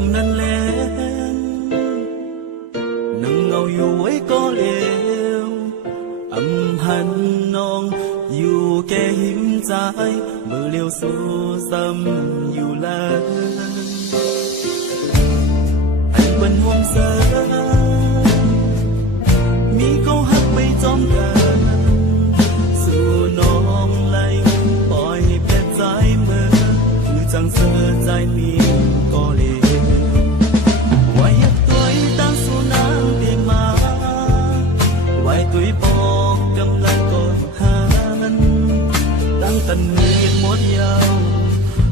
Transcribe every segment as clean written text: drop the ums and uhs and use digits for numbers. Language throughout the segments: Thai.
ำนั้นแล้วนั่งเงาอยู่ไว้ก็เลวอำหันน้องอยู่แก่หิมใจมือเลี้ยวสู้ซ้ำอยู่แล้วไอ้บนห่วงเสอมีเขาหักไม่จอมกันสู่น้องไหลปล่อยให้เป็ดใจมือคือจังเสือใจมีก็เลยไว้ยักตัวตั้งสู่นางเดียมาไว้ตัวบอกกำลังก่อนหันตั้งตันมือหมดยาว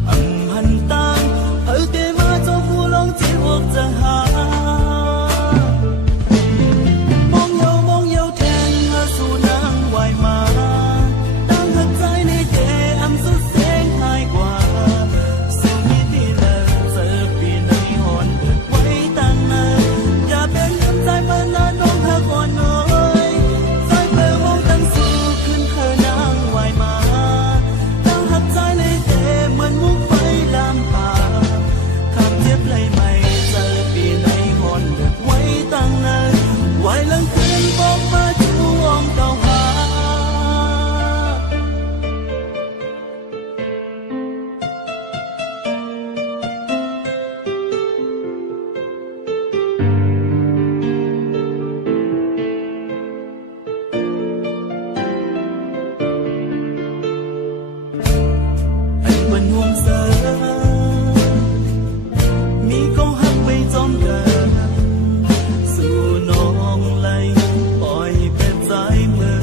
อำหันตั้งเอาเตมาเจ้าผู้ลองที่อกจะหามองเยาแทนหาสู่นางไหวมาตั้งหักใจในเดอำสุดเสียงหายกว่าสิ่งที่ดีแล้วเจอปีในหอนเกิดไว้ตั้งนานอย่าเป็นน้ำใจเมื่อนานน้องหักอ่อนน้อยใจเปิดมองตั้งสู้ขึ้นเธอนางไหวมาตั้งหักใจในเดเหมือนมุกไฟลามปากคำเจ็บไหลไม่เจอปีในหอนเกิดไว้ตั้งนานไหวหลังคืนบอกมาจูวอมเก่าหาไอ้บนห่วงเสอมีเขาหักไม่จอมกันสู่น้องไหลปล่อยเป็นใจมือ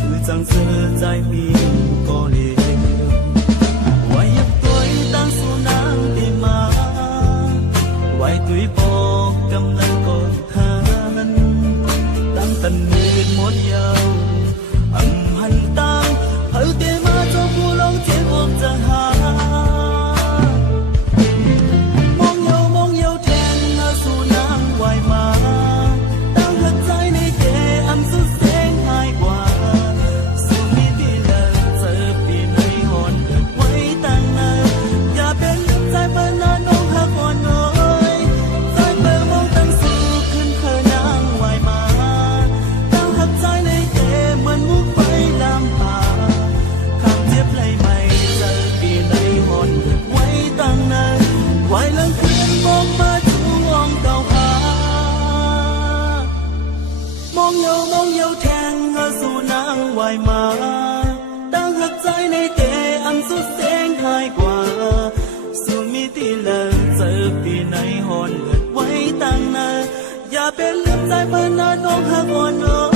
คือจังเสือใจมีก็เลยไว้ยักตัวตั้งสู่นางที่มาไว้ตุยบอกกำลังก่อนหันตั้งตันมืดหมดยาวอำหันตั้งเอาเตมาเจ้าผู้ลองเจ็บอกจะหามองเยาแทนหาสู่นางไหวมาตั้งหักใจในเดอำสุดเสียงหายกว่าสู่มีดีแล้วเจอปีในหอนเกิดไว้ตั้งนานอย่าเป็นน้ำใจเมื่อนานน้องหักอ่อนน้อยใจเปิดมองตั้งสู้ขึ้นเธอนางไหวมาตั้งหักใจในเดเหมือนมุกไฟลามปากคำเจ็บไหลไม่เจอปีในหอนเกิดไว้ตั้งนานไหวหลังคืนบอกมาจูวอมเก่าหามองเยาแทงหาสู่นางไหวมาตั้งหักใจในเดอำสุดเสียงหายกว่าสู่มีตีแล้วเจอปีในหอนเกิดไว้ตั้งนานอย่าเป็นลืมใจเมื่อนานน้องหักอ่อนน้อย